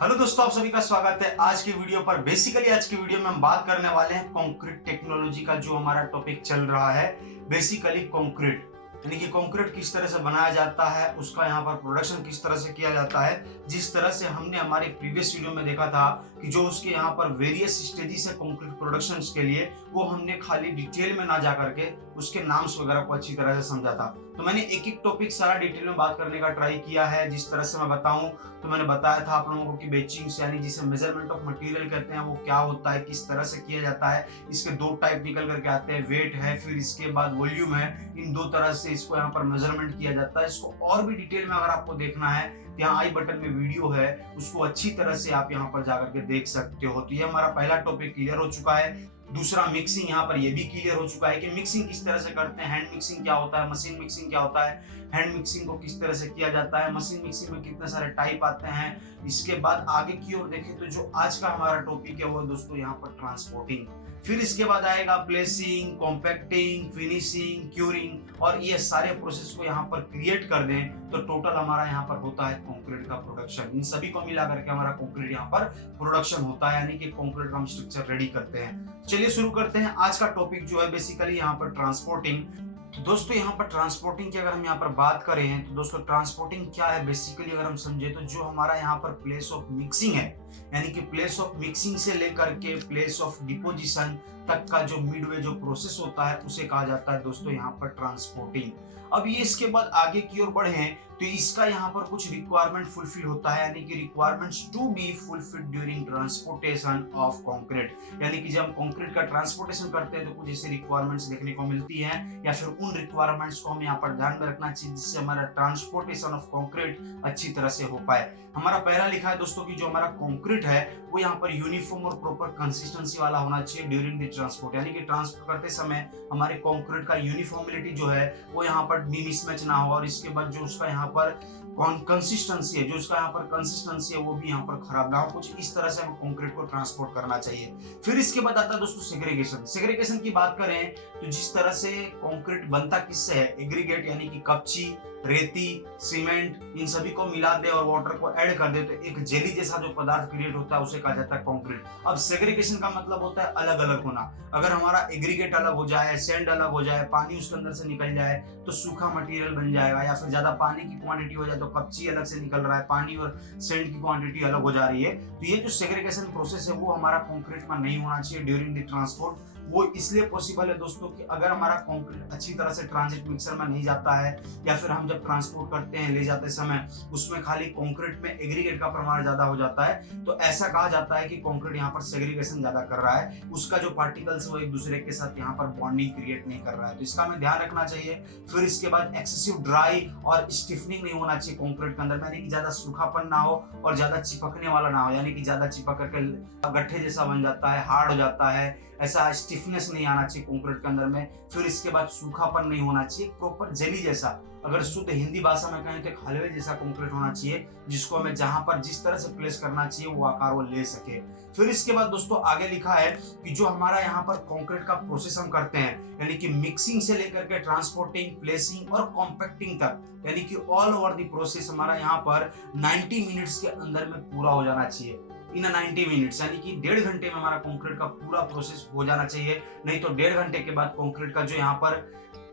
Hello दोस्तों, आप सभी का स्वागत है आज की वीडियो पर। बेसिकली आज की वीडियो में हम बात करने वाले हैं कंक्रीट टेक्नोलॉजी का। जो हमारा टॉपिक चल रहा है बेसिकली कंक्रीट, यानी कि कंक्रीट किस तरह से बनाया जाता है, उसका यहाँ पर प्रोडक्शन किस तरह से किया जाता है। जिस तरह से हमने हमारे प्रीवियस वीडियो में देखा था कि जो उसके यहाँ पर वेरियस स्टेजेस है कंक्रीट प्रोडक्शन के लिए, वो हमने खाली डिटेल में ना जा करके उसके नाम्स वगैरह को अच्छी तरह से समझा था। तो मैंने एक एक टॉपिक सारा डिटेल में बात करने का ट्राई किया है। जिस तरह से मैं बताऊं तो मैंने बताया था आप लोगों को कि बेचिंग्स यानी जिसे मेजरमेंट ऑफ मटेरियल कहते हैं वो क्या होता है, किस तरह से किया जाता है। इसके दो टाइप निकल करके आते हैं, वेट है, फिर इसके बाद वॉल्यूम है। इन दो तरह से इसको यहाँ पर मेजरमेंट किया जाता है। इसको और भी डिटेल में अगर आपको देखना है तो यहाँ आई बटन में वीडियो है, उसको अच्छी तरह से आप यहाँ पर जाकर के देख सकते हो। तो ये हमारा पहला टॉपिक क्लियर हो चुका है। दूसरा मिक्सिंग, यहाँ पर ये भी क्लियर हो चुका है कि मिक्सिंग किस तरह से करते हैं, हैंड मिक्सिंग क्या होता है, मशीन मिक्सिंग क्या होता है, हैंड मिक्सिंग को किस तरह से किया जाता है, मशीन मिक्सिंग में कितने सारे टाइप आते हैं। इसके बाद आगे की ओर देखें तो जो आज का हमारा टॉपिक है वो दोस्तों यहाँ पर ट्रांसपोर्टिंग। फिर इसके बाद आएगा प्लेसिंग, कॉम्पैक्टिंग, फिनिशिंग, क्यूरिंग, और ये सारे प्रोसेस को यहाँ पर क्रिएट कर दें तो टोटल हमारा यहाँ पर होता है कंक्रीट का प्रोडक्शन। इन सभी को मिला करके हमारा कंक्रीट यहाँ पर प्रोडक्शन होता है, यानी कि कंक्रीट का हम स्ट्रक्चर रेडी करते हैं। चलिए शुरू करते हैं। आज का टॉपिक जो है बेसिकली यहाँ पर ट्रांसपोर्टिंग। तो दोस्तों यहाँ पर ट्रांसपोर्टिंग की अगर हम यहाँ पर बात करें तो दोस्तों ट्रांसपोर्टिंग क्या है बेसिकली अगर हम समझे तो जो हमारा यहाँ पर प्लेस ऑफ मिक्सिंग है, यानी कि प्लेस ऑफ मिक्सिंग से लेकर के प्लेस ऑफ डिपोजिशन तक का जो मिडवे जो प्रोसेस होता है उसे कहा जाता है दोस्तों यहाँ पर ट्रांसपोर्टिंग। अब ये इसके बाद आगे की ओर बढ़े तो इसका यहाँ पर कुछ रिक्वायरमेंट फुलफिल होता है, यानी कि requirements to be fulfilled during transportation of concrete. यानी कि जब हम कंक्रीट का ट्रांसपोर्टेशन करते हैं तो कुछ ऐसी रिक्वायरमेंट्स देखने को मिलती हैं, या फिर उन रिक्वायरमेंट्स को हम यहाँ पर ध्यान में रखना चाहिए जिससे हमारा ट्रांसपोर्टेशन ऑफ कंक्रीट अच्छी तरह से हो पाए। हमारा पहला लिखा है दोस्तों कि जो हमारा कंक्रीट है वो यहाँ पर यूनिफॉर्म और प्रॉपर कंसिस्टेंसी वाला होना चाहिए ड्यूरिंग द ट्रांसपोर्ट, यानी कि ट्रांसपोर्ट करते समय हमारे कंक्रीट का यूनिफॉर्मिलिटी जो है वो यहाँ पर मिसमैच ना हो, और इसके बाद जो उसका यहाँ पर कंसिस्टेंसी है, जो उसका यहाँ पर कंसिस्टेंसी है वो भी यहाँ पर खराब ना हो। कुछ इस तरह से हमें कंक्रीट को ट्रांसपोर्ट करना चाहिए। फिर इसके बाद आता है दोस्तों सेग्रीगेशन। सेग्रीगेशन की बात करें तो जिस तरह से कंक्रीट बनता किससे है, एग्रीगेट यानी कि कपची, रेती, सीमेंट, इन सभी को मिला दे और वाटर को ऐड कर दे तो एक जेली जैसा जो पदार्थ क्रिएट होता है उसे कहा जाता है कंक्रीट। अब सेग्रीगेशन का मतलब होता है अलग अलग होना। अगर हमारा एग्रीगेट अलग हो जाए, सैंड अलग हो जाए, पानी उसके अंदर से निकल जाए तो सूखा मटेरियल बन जाएगा, या फिर ज्यादा पानी की क्वांटिटी हो जाए तो कपची अलग से निकल रहा है, पानी और सैंड की क्वांटिटी अलग हो जा रही है। तो ये जो सेग्रीगेशन प्रोसेस है वो हमारा कंक्रीट में नहीं होना चाहिए ड्यूरिंग द ट्रांसपोर्ट। वो इसलिए पॉसिबल है दोस्तों कि अगर हमारा कंक्रीट अच्छी तरह से ट्रांजिट मिक्सर में नहीं जाता है, या फिर हम जब ट्रांसपोर्ट करते हैं ले जाते समय उसमें खाली कंक्रीट में एग्रीगेट का प्रमाण ज्यादा हो जाता है, तो ऐसा कहा जाता है कि कंक्रीट यहाँ पर सेग्रीगेशन ज्यादा कर रहा है, उसका जो पार्टिकल्स वो एक दूसरे के साथ यहाँ पर बॉन्डिंग क्रिएट नहीं कर रहा है। तो इसका हमें ध्यान रखना चाहिए। फिर इसके बाद एक्सेसिव ड्राई और स्टिफनिंग नहीं होना चाहिए कंक्रीट के अंदर, यानी कि ज्यादा सूखापन ना हो और ज्यादा चिपकने वाला ना हो, यानी कि ज्यादा चिपक करके गट्ठे जैसा बन जाता है, हार्ड हो जाता है, ऐसा स्टिफनेस नहीं आना चाहिए कंक्रीट के अंदर में। फिर इसके बाद सूखापन नहीं होना चाहिए, प्रॉपर जेली जैसा, अगर शुद्ध हिंदी भाषा में कहें तो एक हलवे जैसा कंक्रीट होना चाहिए जिसको हमें जहां पर जिस तरह से प्लेस करना चाहिए वो आकार वो ले सके। फिर इसके बाद दोस्तों आगे लिखा है कि जो हमारा यहाँ पर कंक्रीट का प्रोसेस हम करते हैं, यानी कि मिक्सिंग से लेकर के ट्रांसपोर्टिंग, प्लेसिंग और कॉम्पैक्टिंग तक, यानी कि ऑल ओवर द प्रोसेस हमारा यहाँ पर 90 मिनट्स के अंदर में पूरा हो जाना चाहिए। इन 90 मिनट्स, यानी कि 1.5 घंटे में हमारा कंक्रीट का पूरा प्रोसेस हो जाना चाहिए। नहीं तो 1.5 घंटे के बाद कंक्रीट का जो यहाँ पर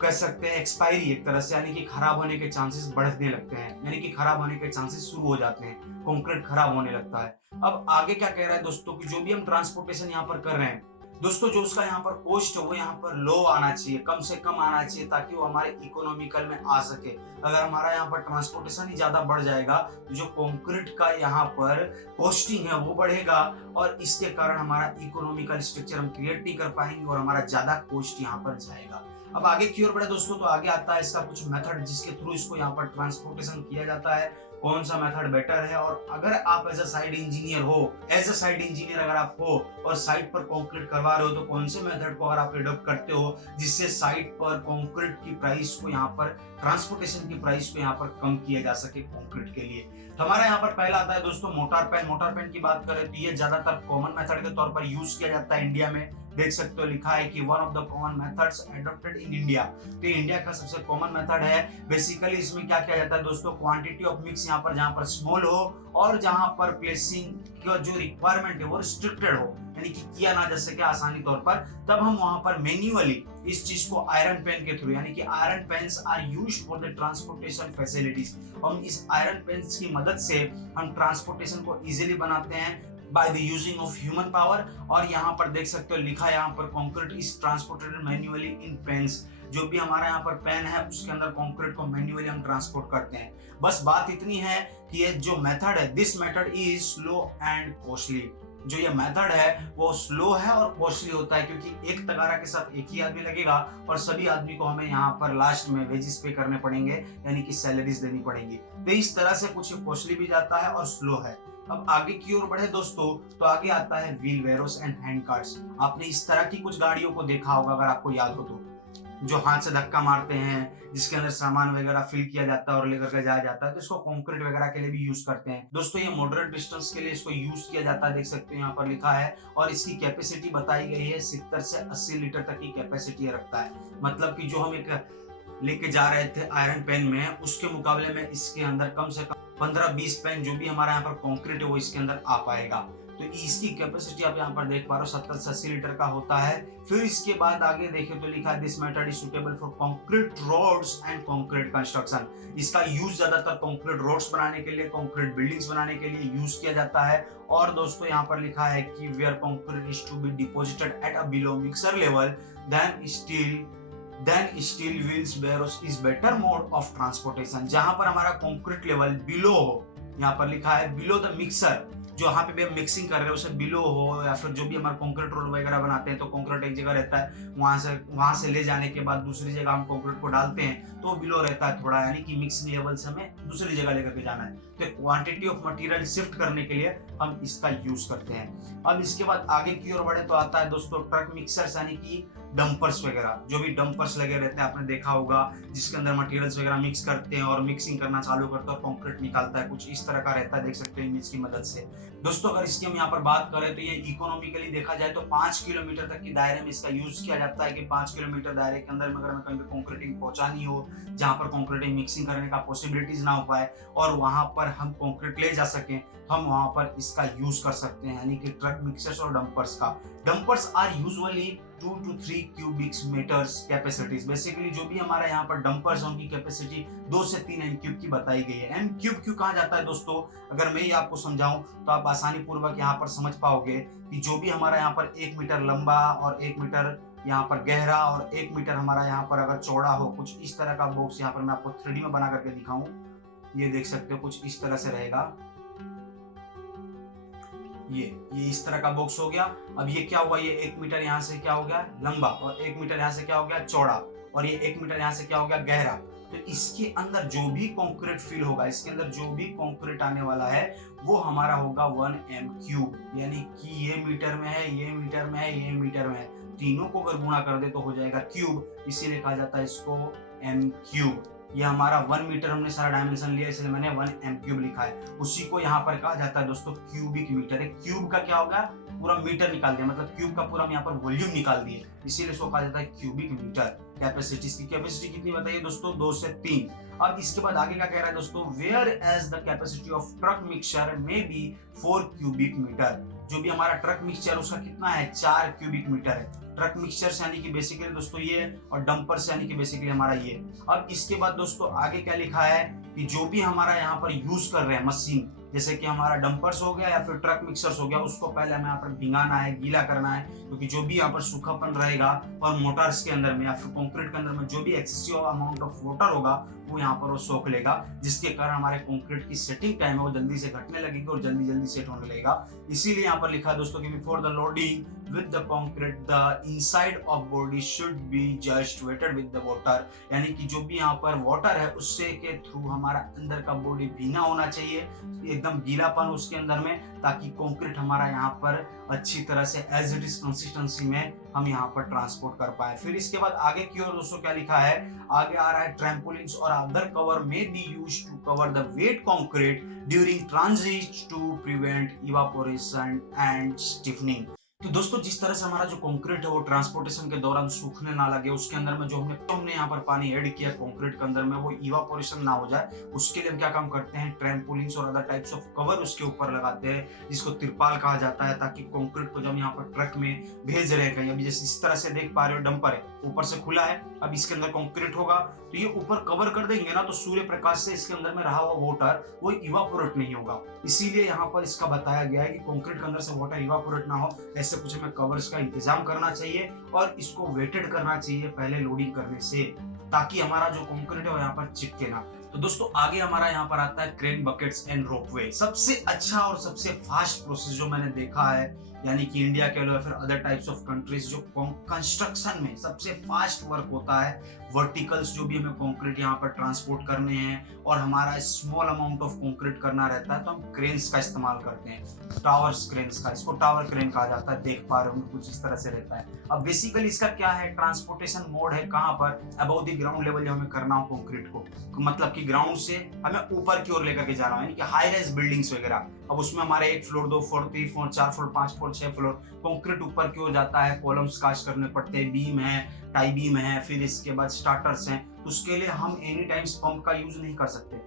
कह सकते हैं एक्सपायरी एक तरह से, यानी कि खराब होने के चांसेस बढ़ने लगते हैं, यानी कि खराब होने के चांसेस शुरू हो जाते हैं, कंक्रीट खराब होने लगता है। अब आगे क्या कह रहा है दोस्तों कि जो भी हम ट्रांसपोर्टेशन यहाँ पर कर रहे हैं दोस्तों, जो उसका यहाँ पर कॉस्ट है वो यहाँ पर लो आना चाहिए, कम से कम आना चाहिए, ताकि वो हमारे इकोनॉमिकल में आ सके। अगर हमारा यहाँ पर ट्रांसपोर्टेशन ही ज्यादा बढ़ जाएगा तो जो कंक्रीट का यहाँ पर कॉस्टिंग है वो बढ़ेगा, और इसके कारण हमारा इकोनॉमिकल स्ट्रक्चर हम क्रिएट नहीं कर पाएंगे और हमारा ज्यादा कॉस्ट यहाँ पर जाएगा। अब आगे की ओर बढ़े दोस्तों तो आगे आता है इसका कुछ मेथड जिसके थ्रू इसको यहाँ पर ट्रांसपोर्टेशन किया जाता है, कौन सा मेथड बेटर है। और अगर आप एज अ साइड इंजीनियर हो, एज अ साइड इंजीनियर अगर आप हो और साइट पर कंक्रीट करवा रहे हो तो कौन से मेथड को अगर आप एडॉप्ट करते हो जिससे साइट पर कंक्रीट की प्राइस को यहाँ पर, ट्रांसपोर्टेशन की प्राइस को यहाँ पर कम किया जा सके कंक्रीट के लिए। तो हमारा यहाँ पर पहला आता है दोस्तों मोटार पेन। मोटार पेन की बात करें तो ये ज्यादातर कॉमन मेथड के तौर पर यूज किया जाता है इंडिया में। देख सकते हो लिखा है कि one of the common methods adopted in India. तो इंडिया का सबसे कॉमन मेथड है। बेसिकली इसमें क्या किया जाता है दोस्तों, क्वांटिटी ऑफ मिक्स यहाँ पर जहाँ पर स्मॉल हो और जहां पर प्लेसिंग का जो रिक्वायरमेंट है वो रिस्ट्रिक्टेड हो, यानी कि किया ना जा सके आसानी तौर पर, तब हम वहां पर मैन्युअली इस चीज को आयरन पेन के थ्रू, यानी कि iron pans are used for the transportation facilities, हम इस आयरन पेन्स की मदद से हम ट्रांसपोर्टेशन को इजीली बनाते हैं by the using of human power. और यहाँ पर देख सकते हो लिखा है यहाँ पर concrete is transported manually in pans, जो भी हमारा यहाँ पर पेन है उसके अंदर कंक्रीट को मैन्युअली हम ट्रांसपोर्ट करते हैं। बस बात इतनी है कि ये जो मेथड है, this method is slow and costly, जो ये मेथड है वो स्लो है और कॉस्टली होता है, क्योंकि एक तगारा के साथ एक ही आदमी लगेगा और सभी आदमी को हमें यहाँ पर लास्ट में वेजेस पे करने पड़ेंगे, यानी कि सैलरीज देनी पड़ेगी। तो इस तरह से कुछ कॉस्टली भी जाता है और स्लो है। अब आगे की ओर बढ़े दोस्तों, तो आगे आता है व्हील वेरोस एंड हैंड कार्ट्स। आपने इस तरह की कुछ गाड़ियों को देखा होगा अगर आपको याद हो तो, जो हाथ से धक्का मारते हैं, जिसके अंदर सामान वगैरह फिल किया जाता है और लेकर के जाया जाता है, तो इसको कंक्रीट वगैरह के लिए भी यूज करते हैं। दोस्तों ये मॉडरेट डिस्टेंस के लिए इसको यूज किया जाता है, देख सकते हैं यहाँ पर लिखा है, और इसकी कैपेसिटी बताई गई है 70 से 80 लीटर तक की कैपेसिटी रखता है। मतलब कि जो हम एक लेके जा रहे थे आयरन पेन में, उसके मुकाबले में इसके अंदर कम से कम 15-20 पेन जो भी हमारा यहाँ पर कंक्रीट है वो इसके अंदर आ पाएगा। तो इसकी कैपेसिटी आप यहाँ पर देख पा रहे हो 70 से 80 लीटर का होता है। फिर इसके बाद आगे देखें तो लिखा है this method is suitable for concrete roads and concrete construction. इसका यूज ज्यादातर कंक्रीट रोड्स बनाने के लिए, कंक्रीट बिल्डिंग्स बनाने के लिए यूज किया जाता है। और दोस्तों यहाँ पर लिखा है कि where concrete is to be deposited at a below mixer level then steel wheels barrows is better mode of transportation. जहां पर हमारा कंक्रीट लेवल बिलो हो, यहाँ पर लिखा है बिलो द मिक्सर, जो यहाँ पे भी हम मिक्सिंग कर रहे हैं उसे बिलो हो, या फिर जो भी हमारा कंक्रीट रोड वगैरह बनाते हैं तो कंक्रीट एक जगह रहता है, वहां से ले जाने के बाद दूसरी जगह हम कंक्रीट को डालते हैं तो बिलो रहता है थोड़ा, यानी कि मिक्सिंग लेवल से हमें दूसरी जगह लेकर के जाना है। तो क्वांटिटी ऑफ मटेरियल शिफ्ट करने के लिए हम इसका यूज करते हैं। अब इसके बाद आगे की ओर बढ़े तो आता है दोस्तों ट्रक मिक्सर्स, यानी कि डंपर्स वगैरह, जो भी डंपर्स लगे रहते हैं आपने देखा होगा, जिसके अंदर मटेरियल्स वगैरह मिक्स करते हैं और मिक्सिंग करना चालू करते हैं और कंक्रीट निकालता है, कुछ इस तरह का रहता है, देख सकते हैं इमेज की मदद से। दोस्तों अगर इसकी हम यहाँ पर बात करें तो ये इकोनॉमिकली देखा जाए तो 5 किलोमीटर तक की दायरे में इसका यूज किया जाता है, कि 5 किलोमीटर दायरे के अंदर में अगर हमें कहीं पे कंक्रीटिंग पहुंचानी हो, जहां पर कंक्रीटिंग मिक्सिंग करने का पॉसिबिलिटीज ना हो पाए और वहां पर हम कंक्रीट ले जा सकें, हम वहां पर इसका यूज कर सकते हैं, यानी कि ट्रक मिक्सर्स और डंपर्स का। Dumpers are usually 2 to 3 cubic metres capacities. Basically जो भी हमारा यहाँ पर डंपर्स है उनकी कैपेसिटी 2 से 3 एम क्यूब की बताई गई है। एम क्यूब क्यों कहा जाता है दोस्तों, अगर मैं ये आपको समझाऊं तो आप आसानी पूर्वक यहाँ पर समझ पाओगे कि जो भी हमारा यहाँ पर 1 मीटर लंबा और 1 मीटर यहाँ पर गहरा और 1 मीटर हमारा यहाँ पर अगर चौड़ा हो, कुछ इस तरह का बॉक्स यहाँ पर मैं आपको 3D में बना करके दिखाऊं, ये देख सकते हो कुछ इस तरह से रहेगा। ये इस तरह का बॉक्स हो गया। अब ये क्या हुआ, ये 1 मीटर यहाँ से क्या हो गया लंबा, और 1 मीटर यहाँ से क्या हो गया चौड़ा, और ये 1 मीटर यहाँ से क्या हो गया गहरा। तो इसके अंदर जो भी कंक्रीट फिल होगा, इसके अंदर जो भी कंक्रीट आने वाला है वो हमारा होगा 1 एम क्यूब, यानी कि ये मीटर में है, ये मीटर में है, ये मीटर में है, तीनों को अगर गुणा कर दे तो हो जाएगा क्यूब, इसीलिए कहा जाता है इसको एम क्यूब। ये हमारा 1 मीटर हमने सारा डायमेंशन लिया, इसलिए मैंने 1 एम क्यूब लिखा है। उसी को यहाँ पर कहा जाता है दोस्तों क्यूबिक मीटर। एक क्यूब का क्या होगा, पूरा मीटर निकाल दिया, मतलब क्यूब का पूरा हम यहाँ पर वॉल्यूम निकाल दिए, इसीलिए इसको कहा जाता है क्यूबिक मीटर। कैपेसिटी, इसकी कैपेसिटी कितनी बताइए दोस्तों, 2 से 3। अब इसके बाद आगे क्या कह रहा है दोस्तों, whereas the capacity of truck mixture में बी 4 क्यूबिक मीटर। जो भी हमारा ट्रक मिक्सचर उसका कितना है, 4 क्यूबिक मीटर है। ट्रक मिक्सचर यानी कि बेसिकली दोस्तों ये, और डंपर्स यानी कि बेसिकली हमारा ये। अब इसके बाद दोस्तों आगे क्या लिखा है कि जो भी हमारा यहाँ पर यूज कर रहे हैं मशीन, जैसे कि हमारा डंपर्स हो गया या फिर ट्रक मिक्सर्स हो गया, उसको पहले हमें यहाँ पर भिंगाना है, गीला करना है, क्योंकि जो भी यहाँ पर सूखापन रहेगा और मोटर्स के अंदर में या फिर कंक्रीट के अंदर में जो भी एक्सेसिव अमाउंट ऑफ वाटर होगा वो यहाँ पर वो सोख लेगा, जिसके कारण हमारे कंक्रीट की सेटिंग टाइम है वो जल्दी से घटने लगेगी और जल्दी जल्दी सेट होने लगेगा। इसीलिए यहाँ पर लिखा है दोस्तों कि before the loading with the concrete the inside of body should be just wetted with the water, यानी कि जो भी यहाँ पर वाटर है उससे के थ्रू हमारा अंदर का बॉडी भीना होना चाहिए, एकदम गीलापन उसके अंदर में, ताकि कंक्रीट हमारा यहाँ पर अच्छी तरह से एज इट इज कंसिस्टेंसी में हम यहाँ पर ट्रांसपोर्ट कर पाए। फिर इसके बाद आगे की ओर दोस्तों क्या लिखा है, आगे आ रहा है ट्रैम्पोलिन्स और other cover may be used to cover the wet concrete during transit to prevent evaporation and stiffening. तो दोस्तों जिस तरह से हमारा जो कंक्रीट है वो ट्रांसपोर्टेशन के दौरान सूखने ना लगे, उसके अंदर में जो हमने यहाँ पर पानी ऐड किया कंक्रीट के अंदर में वो इवापोरेशन ना हो जाए, उसके लिए हम क्या काम करते हैं, ट्रैम्पोलिन्स और अदर टाइप्स ऑफ कवर उसके ऊपर लगाते हैं जिसको तिरपाल कहा जाता है, ताकि कंक्रीट को जब हम यहाँ पर ट्रक में भेज रहे हैं कहीं, अभी जैसे इस तरह से देख पा रहे हो डंपर है ऊपर से खुला है, अब इसके अंदर कंक्रीट होगा तो ये ऊपर कवर कर देंगे ना, तो सूर्य प्रकाश से इसके अंदर में रहा हुआ वाटर वो इवापोरेट नहीं होगा। इसीलिए यहाँ पर इसका बताया गया है कि कंक्रीट के अंदर से वाटर इवापोरेट ना हो, ऐसे कुछ हमें कवर्स का इंतजाम करना चाहिए और इसको वेटेड करना चाहिए पहले लोडिंग करने से, ताकि हमारा जो कंक्रीट है वो यहाँ पर चिपके ना। तो दोस्तों आगे हमारा यहाँ पर आता है क्रेन बकेट्स एंड रोपवे। सबसे अच्छा और सबसे फास्ट प्रोसेस जो मैंने देखा है, यानी कि इंडिया के अलावा फिर अदर टाइप्स ऑफ कंट्रीज जो कंस्ट्रक्शन में सबसे फास्ट वर्क होता है, वर्टिकल्स जो भी हमें कंक्रीट यहाँ पर ट्रांसपोर्ट करने हैं और हमारा स्मॉल अमाउंट ऑफ कंक्रीट करना रहता है, तो हम क्रेन्स का इस्तेमाल करते हैं, टावर्स क्रेन्स का, इसको टावर क्रेन कहा जाता है, देख पा रहे होंगे कुछ इस तरह से रहता है। अब बेसिकली इसका क्या है, ट्रांसपोर्टेशन मोड है कहाँ पर, अबव द ग्राउंड लेवल जब हमें करना हो कंक्रीट को, मतलब कि ग्राउंड से हमें ऊपर की ओर लेकर के जाना है, यानी कि हाई राइज बिल्डिंग्स वगैरह, अब उसमें हमारे 1 floor 2 floor 3 floor 4 floor 5 floor 6 floor concrete ऊपर की ओर जाता है, कॉलम्स कास्ट करने पड़ते हैं, बीम है, टाई बीम है, फिर इसके बाद स्टार्टर्स हैं, तो उसके लिए हम एनी टाइम्स पंप का यूज नहीं कर सकते,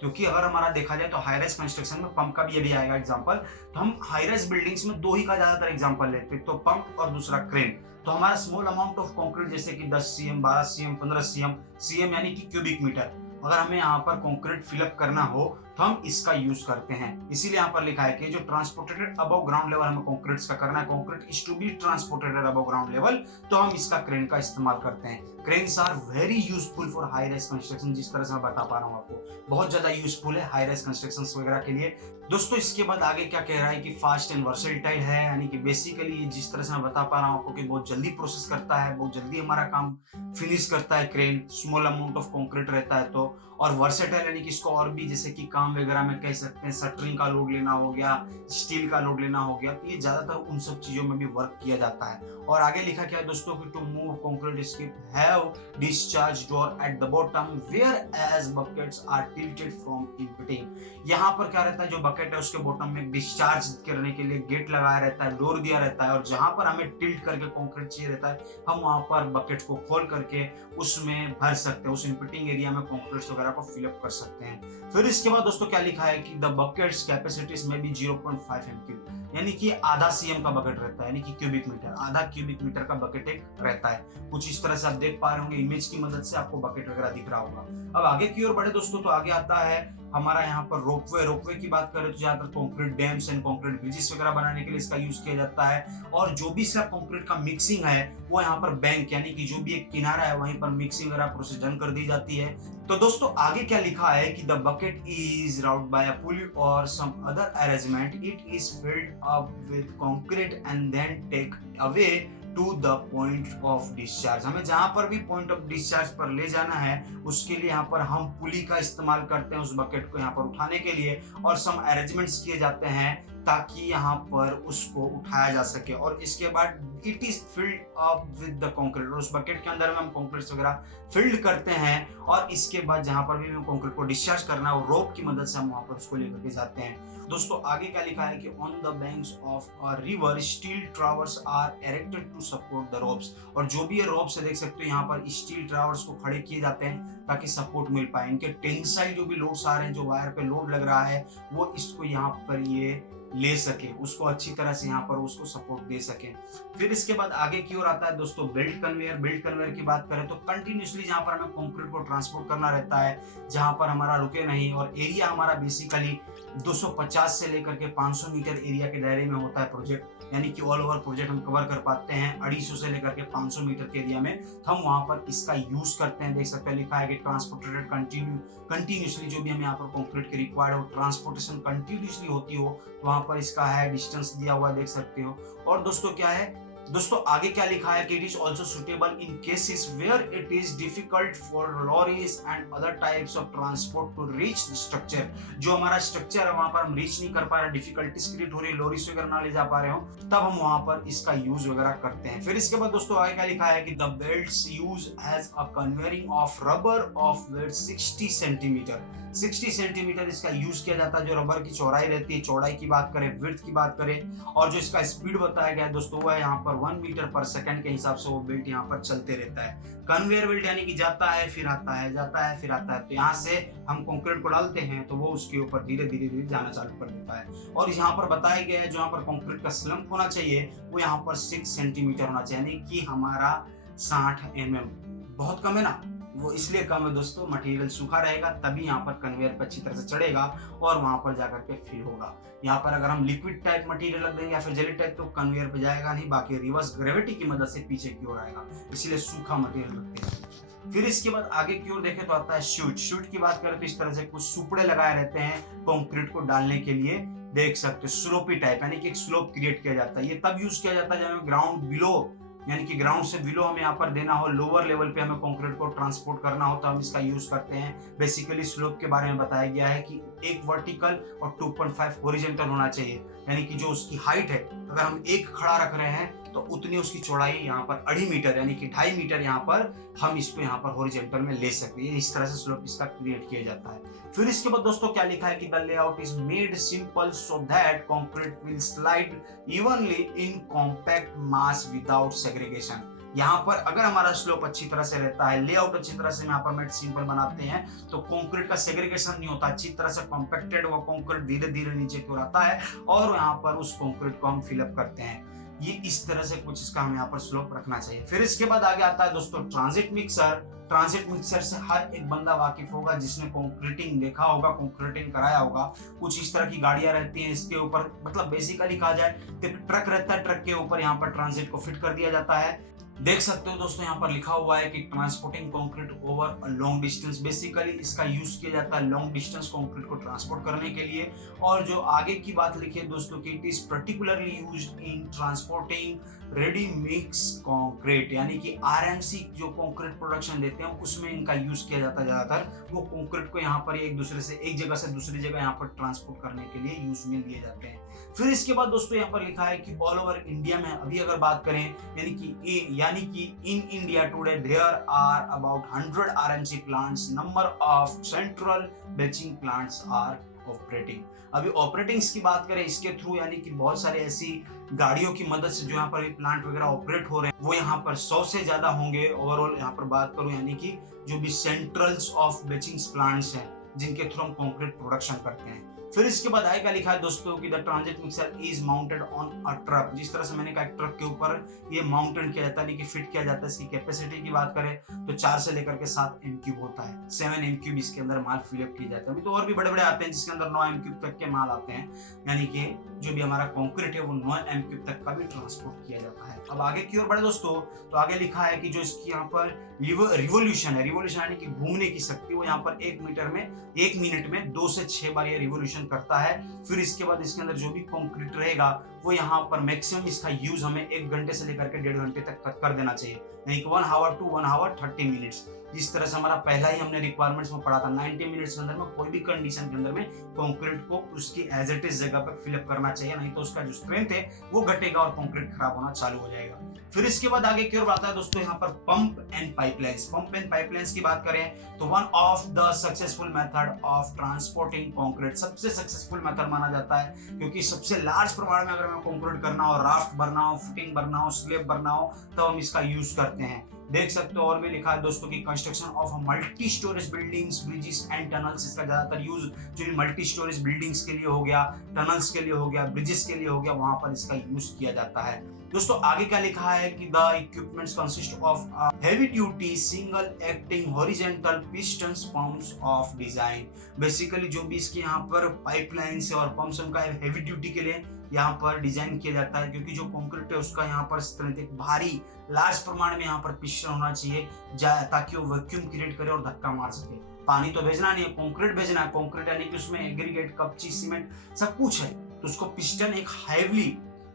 क्योंकि अगर हमारा देखा जाए तो हाई राइज कंस्ट्रक्शन में पंप का भी यदि आएगा एग्जांपल, तो हम हाई राइज बिल्डिंग्स में दो ही का ज्यादातर एग्जांपल लेते हैं, तो पंप और दूसरा क्रेन। तो हमारा स्मॉल अमाउंट ऑफ कंक्रीट जैसे कि 10 सीएम 12 सीएम 15 सीएम यानी कि क्यूबिक मीटर, अगर हमें यहाँ पर कंक्रीट फिलअप करना हो तो हम इसका यूज करते हैं। इसीलिए यहाँ पर लिखा है कि जो ट्रांसपोर्टेड अबव ग्राउंड लेवल हमें कंक्रीट का करना है, concrete is to be transported above ground level, तो हम इसका क्रेन का इस्तेमाल करते हैं। Cranes are very useful for high rise construction, जिस तरह से मैं बता पा रहा हूँ आपको, बहुत ज्यादा यूजफुल है हाई राइज कंस्ट्रक्शन वगैरह के लिए। दोस्तों इसके बाद आगे क्या कह रहा है कि फास्ट एंड वर्सेटाइल है, यानी कि बेसिकली जिस तरह से मैं बता पा रहा हूँ आपको कि बहुत जल्दी प्रोसेस करता है, बहुत जल्दी हमारा काम फिनिश करता है crane, small amount of concrete रहता है तो, और वर्सेटाइल यानी कि इसको और भी जैसे कि काम वगैरह में कह सकते हैं, शटरिंग का लोड लेना हो गया, स्टील का लोड लेना हो गया, तो ये ज्यादातर उन सब चीजों में भी वर्क किया जाता है। और आगे लिखा क्या है दोस्तों कि to move concrete skip have discharge door at the bottom whereas buckets are tilted from inputting. यहाँ पर क्या रहता है, जो बकेट है उसके बॉटम में डिस्चार्ज करने के लिए गेट लगाया रहता है, डोर दिया रहता है, और जहां पर हमें टिल्ट करके कंक्रीट चाहिए रहता है, हम वहां पर बकेट को खोल करके उसमें भर सकते हैं, उस इनपुटिंग एरिया में कंक्रीट वगैरह को फिलअप कर सकते हैं। फिर इसके बाद दोस्तों क्या लिखा है कि द बकेट्स कैपेसिटीज में भी 0.5 MQ, यानी कि आधा सीएम का बकेट रहता है, यानी कि क्यूबिक मीटर, आधा क्यूबिक मीटर का बकेट एक रहता है। कुछ इस तरह से आप देख पा रहे होंगे, इमेज की मदद से आपको बकेट वगैरह दिख रहा होगा। अब आगे की ओर बढ़े दोस्तों, तो आगे आता है हमारा यहाँ पर रोपवे। रोपवे की बात करें तो ज्यादातर concrete dams and concrete bridges वगैरह बनाने के लिए इसका यूज किया जाता है, और जो भी इसका कंक्रीट का मिक्सिंग है वो यहाँ पर बैंक यानी कि जो भी एक किनारा है वहीं पर मिक्सिंग वगैरह प्रोसेस डन कर दी जाती है। तो दोस्तों आगे क्या लिखा है कि the bucket is routed by a pulley और some other arrangement, it is filled up with concrete and then take away to the point of discharge. हमें जहां पर भी पॉइंट ऑफ डिस्चार्ज पर ले जाना है उसके लिए यहाँ पर हम पुली का इस्तेमाल करते हैं उस बकेट को यहाँ पर उठाने के लिए, और सम अरेंजमेंट्स किए जाते हैं ताकि यहाँ पर उसको उठाया जा सके। और इसके बाद it is filled up with the concrete, और उस बकेट के अंदर में हम कंक्रीट वगैरह फिल्ड करते हैं, और इसके बाद जहां पर भी हमें कंक्रीट को डिस्चार्ज करना है रोप की मदद से हम वहां पर उसको लेकर के जाते हैं। दोस्तों आगे क्या लिखा है कि on the banks of a river steel traverse are erected to support the ropes, और जो भी ये रोप्स है देख सकते हो यहाँ पर स्टील ट्रावर्स को खड़े किए जाते हैं ताकि सपोर्ट मिल पाए। इनके टेंसाइल जो भी लोड्स आ रहे हैं, जो वायर पे लोड लग रहा है वो इसको यहाँ पर ये ले सके, उसको अच्छी तरह से यहाँ पर उसको सपोर्ट दे सके। फिर इसके बाद आगे की ओर आता है दोस्तों बेल्ट कन्वेयर। बेल्ट कन्वेयर की बात करें तो कंटिन्यूसली जहाँ पर हमें कंक्रीट को ट्रांसपोर्ट करना रहता है, जहाँ पर हमारा रुके नहीं, और एरिया हमारा बेसिकली 250 से लेकर के 500 मीटर एरिया के दायरे में होता है प्रोजेक्ट, यानी कि ऑल ओवर प्रोजेक्ट हम कवर कर पाते हैं 250 से लेकर के 500 मीटर के एरिया में, तो हम वहां पर इसका यूज करते हैं। देख सकते हैं लिखा है कि ट्रांसपोर्टेड कंटिन्यूसली, जो भी हमें यहाँ पर कंक्रीट की रिक्वायर्ड हो, ट्रांसपोर्टेशन कंटिन्यूसली होती हो, वहां पर इसका है डिस्टेंस दिया हुआ देख सकते हो। और दोस्तों क्या है दोस्तों आगे क्या लिखा है कि it is also suitable in cases where it is difficult for lorries and other types of transport to reach structure. जो हमारा स्ट्रक्चर है वहां पर हम रीच नहीं कर पा रहे, डिफिकल्टीज क्रिएट हो रही है, लॉरीज वगैरह ना ले जा पा रहे हो, तब हम वहां पर इसका यूज वगैरह करते हैं। फिर इसके बाद दोस्तों आगे क्या लिखा है कि the belts use as a conveyoring of rubber of weight 60 centimetre. 60 centimetre इसका यूज किया जाता है। जो रबर की चौड़ाई रहती है, चौड़ाई की बात करें, विड्थ की बात करें, और जो इसका स्पीड बताया गया है दोस्तों वो है यहाँ पर 1 मीटर पर सेकंड के हिसाब से वो बेल्ट यहाँ पर चलते रहता है। कन्वेयर बेल्ट यानी कि जाता है फिर आता है, जाता है फिर आता है। तो यहाँ से हम कंक्रीट को डालते हैं तो वो उसके ऊपर धीरे धीरे धीरे जाना चालू कर देता है। और यहाँ पर बताया गया है जो यहाँ पर कंक्रीट का स्लम्प होना चाहिए वो यहाँ पर 6 सेंटीमीटर होना चाहिए, यानी कि हमारा 60 mm। बहुत कम है ना, वो इसलिए कम है दोस्तों, मटेरियल सूखा रहेगा तभी यहाँ पर कन्वेयर पर अच्छी तरह से चढ़ेगा और वहां पर जाकर के फिल होगा। यहाँ पर अगर हम लिक्विड टाइप मटेरियल रख देंगे या फिर जेली टाइप तो कन्वेयर पे जाएगा नहीं, बाकी रिवर्स ग्रेविटी की मदद से पीछे की ओर आएगा, इसलिए सूखा मटेरियल रखते हैं। फिर इसके बाद आगे की ओर देखें तो आता है शूट। शूट की बात करें तो इस तरह से कुछ सुपड़े लगाए रहते हैं कंक्रीट को डालने के लिए, देख सकते हो स्लोपी टाइप, यानी कि एक स्लोप क्रिएट किया जाता है। ये तब यूज किया जाता है जब हमें ग्राउंड बिलो यानी कि ग्राउंड से बिलो हमें यहाँ पर देना हो, लोअर लेवल पे हमें कंक्रीट को ट्रांसपोर्ट करना हो तो हम इसका यूज करते हैं। बेसिकली स्लोप के बारे में बताया गया है कि एक वर्टिकल और 2.5 हॉरिजॉन्टल होना चाहिए, यानी कि जो उसकी हाइट है अगर हम एक खड़ा रख रहे हैं तो उतनी उसकी चौड़ाई यहाँ पर 2.5 मीटर यानी कि 2.5 मीटर यहाँ पर हम इसको यहाँ पर हॉरिजॉन्टल में ले सकते हैं। इस तरह से स्लोप इसका क्रिएट किया जाता है। फिर इसके बाद दोस्तों क्या लिखा है कि the layout is made simple so that concrete will slide evenly in compact mass without segregation. यहाँ पर अगर हमारा स्लोप अच्छी तरह से रहता है, लेआउट अच्छी तरह से यहाँ पर मेड सिंपल बनाते हैं तो कंक्रीट का सेग्रीगेशन नहीं होता, अच्छी तरह से कॉम्पैक्टेड हुआ कंक्रीट धीरे धीरे नीचे की ओर आता है और यहाँ पर उस कंक्रीट को हम फिलअप करते हैं। ये इस तरह से कुछ इसका हमें यहाँ पर स्लोप रखना चाहिए। फिर इसके बाद आगे आता है दोस्तों ट्रांजिट मिक्सर। ट्रांजिट मिक्सर से हर एक बंदा वाकिफ होगा जिसने कंक्रीटिंग देखा होगा, कंक्रीटिंग कराया होगा। कुछ इस तरह की गाड़ियां रहती हैं, इसके ऊपर मतलब बेसिकली कहा जाए कि ट्रक रहता है, ट्रक के ऊपर यहाँ पर ट्रांजिट को फिट कर दिया जाता है। देख सकते हो दोस्तों यहाँ पर लिखा हुआ है कि transporting concrete over a long distance. Basically इसका यूज किया जाता है लॉन्ग डिस्टेंस कंक्रीट को ट्रांसपोर्ट करने के लिए। और जो आगे की बात लिखी है दोस्तों कि it is particularly used in transporting ready mix concrete, यानी कि आरएमसी जो कंक्रीट प्रोडक्शन देते हैं उसमें इनका यूज किया जाता है। ज्यादातर वो कंक्रीट को यहाँ पर एक दूसरे से एक जगह से दूसरी जगह यहाँ पर ट्रांसपोर्ट करने के लिए यूज में लिए जाते हैं। फिर इसके बाद दोस्तों यहाँ पर लिखा है कि ऑल ओवर इंडिया में अभी अगर बात करें यानी कि in India today there are about 100 RMC plants, number of central batching plants are operating. अभी ऑपरेटिंग्स की बात करें इसके थ्रू, यानी कि बहुत सारे ऐसी गाड़ियों की मदद से जो यहाँ पर प्लांट वगैरह ऑपरेट हो रहे हैं वो यहाँ पर 100 से ज्यादा होंगे। ओवरऑल यहाँ पर बात करूं यानी कि जो भी सेंट्रल्स ऑफ बेचिंग प्लांट्स हैं जिनके थ्रू हम कंक्रीट प्रोडक्शन करते हैं। फिर इसके बाद आगे क्या लिखा है दोस्तों कि the transit mixer is mounted on a truck. जिस तरह से मैंने कहा ट्रक के ऊपर ये माउंटेड किया जाता है, यानी कि फिट किया जाता है। इसकी कैपेसिटी की बात करें तो 4 से लेकर के 7 एम3 होता है। 7 एम3 इसके अंदर माल फिलअप किया जाता है। अभी तो और भी बड़े बड़े आते हैं जिसके अंदर 9 एम3 तक के माल आते हैं, यानी कि जो भी हमारा कंक्रीट है वो 9 एम3 तक का भी ट्रांसपोर्ट किया जाता है। अब आगे की ओर बढ़े दोस्तों तो आगे लिखा है कि जो इसकी यहाँ पर रिवोल्यूशन है, रिवोल्यूशन यानी कि घूमने की शक्ति, वो यहाँ पर 1 मिनट में 2 से 6 बार ये रिवोल्यूशन करता है। फिर इसके बाद इसके अंदर जो भी कंक्रीट रहेगा वो यहाँ पर मैक्सिमम इसका यूज हमें 1 घंटे से लेकर के 1.5 घंटे तक कर देना चाहिए, यानी कि 1 आवर टू 1 आवर 30 मिनट्स। जिस तरह से हमारा पहला ही हमने रिक्वायरमेंट्स में पढ़ा था 90 मिनट्स के अंदर में कोई भी कंडीशन के अंदर में कंक्रीट को उसकी एज इट इज जगह पर फिलअप करना चाहिए, नहीं तो उसका जो स्ट्रेंथ है वो घटेगा और कंक्रीट खराब होना चालू हो जाएगा। फिर इसके बाद आगे की ओर आता है दोस्तों यहाँ पर pump and pipelines. Pump and pipelines की बात करें तो one of the successful method of transporting concrete, सबसे सक्सेसफुल मेथड माना जाता है क्योंकि सबसे लार्ज प्रमाण में अगर हमें कंक्रीट करना हो, राफ्ट भरना हो, फुटिंग भरना हो, स्लैब भरना हो तो हम इसका यूज करते हैं। देख सकते हो और भी लिखा है दोस्तों की construction of multi storage buildings, bridges and tunnels. इसका ज्यादातर यूज जो मल्टी स्टोरेज बिल्डिंग्स के लिए हो गया, टनल्स के लिए हो गया, ब्रिजेस के लिए हो गया, वहां पर इसका यूज किया जाता है। दोस्तों आगे क्या लिखा है कि the equipments consist of heavy duty single acting horizontal pistons pumps of design. Basically जो भी इसके यहाँ पर पाइपलाइंस और पंप्स उनका हेवी ड्यूटी के लिए यहाँ पर डिजाइन किया जाता है, क्योंकि जो कंक्रीट है उसका यहाँ पर स्ट्रेंथ एक भारी लार्ज प्रमाण में यहाँ पर पिस्टन होना चाहिए ताकि वो वैक्यूम क्रिएट करे और धक्का मार सके। पानी तो भेजना नहीं है, कंक्रीट भेजना है। कंक्रीट यानी कि उसमें एग्रीगेट, कपची, सीमेंट सब कुछ है, तो उसको पिस्टन एक हैवी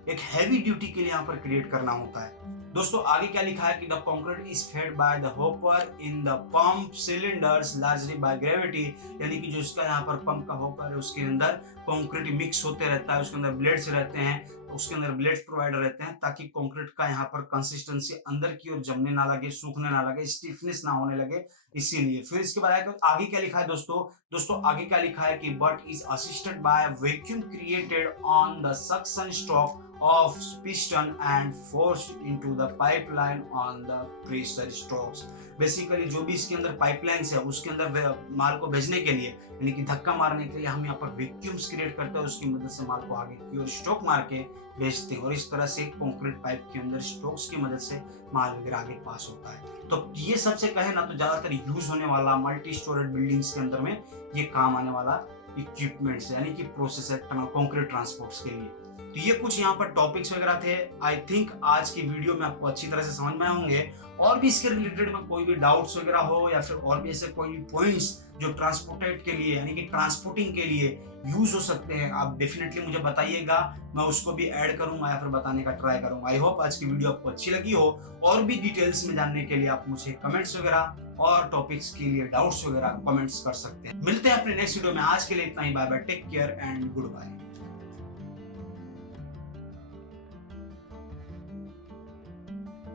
एक हैवी ड्यूटी के लिए यहाँ पर क्रिएट करना होता है। दोस्तों आगे क्या लिखा है कि the concrete is fed by the hopper in the pump cylinders largely by gravity, यानी कि जो इसका यहाँ पर पंप का हॉपर है उसके अंदर कंक्रीट मिक्स होते रहता है, उसके अंदर ब्लेड्स रहते हैं, उसके अंदर ब्लेड्स प्रोवाइड रहते हैं ताकि कंक्रीट का यहाँ पर कंसिस्टेंसी अंदर की ओर जमने ना लगे, सूखने ना लगे, स्टिफनेस ना होने लगे, इसीलिए। फिर इसके बाद आगे क्या लिखा है दोस्तों आगे क्या लिखा है कि but is assisted by vacuum created on the suction stroke of piston and forced into the pipeline on the pressure strokes। Basically जो भी इसके अंदर पाइपलाइंस है उसके अंदर माल को भेजने के लिए यानी कि धक्का मारने के लिए हम यहाँ पर वैक्यूम्स क्रिएट करते हैं, उसकी मदद से माल को आगे की ओर स्ट्रोक मार के भेजते हैं और इस तरह से कंक्रीट पाइप के अंदर स्ट्रोक्स की मदद से माल वगैरह आगे पास होता है। तो ये सबसे कहे ना तो ज्यादातर यूज होने वाला मल्टी स्टोरेड बिल्डिंग्स के अंदर में ये काम आने वाला इक्विपमेंट्स यानी कि प्रोसेस है कंक्रीट ट्रांसपोर्ट्स के लिए। तो ये कुछ यहाँ पर टॉपिक्स वगैरह थे। आई थिंक आज की वीडियो में आपको अच्छी तरह से समझ में आए होंगे। और भी इसके रिलेटेड में कोई भी डाउट्स वगैरह हो या फिर और भी ऐसे कोई भी पॉइंट्स जो ट्रांसपोर्टेड के लिए यानी कि ट्रांसपोर्टिंग के लिए यूज हो सकते हैं, आप डेफिनेटली मुझे बताइएगा, मैं उसको भी ऐड करूंगा या फिर बताने का ट्राई करूंगा। आई होप आज की वीडियो आपको अच्छी लगी हो। और भी डिटेल्स में जानने के लिए आप मुझे कमेंट्स वगैरह और टॉपिक्स के लिए डाउट्स वगैरह कमेंट्स कर सकते हैं। मिलते हैं अपने नेक्स्ट वीडियो में। आज के लिए इतना ही। Bye bye, take care and good bye.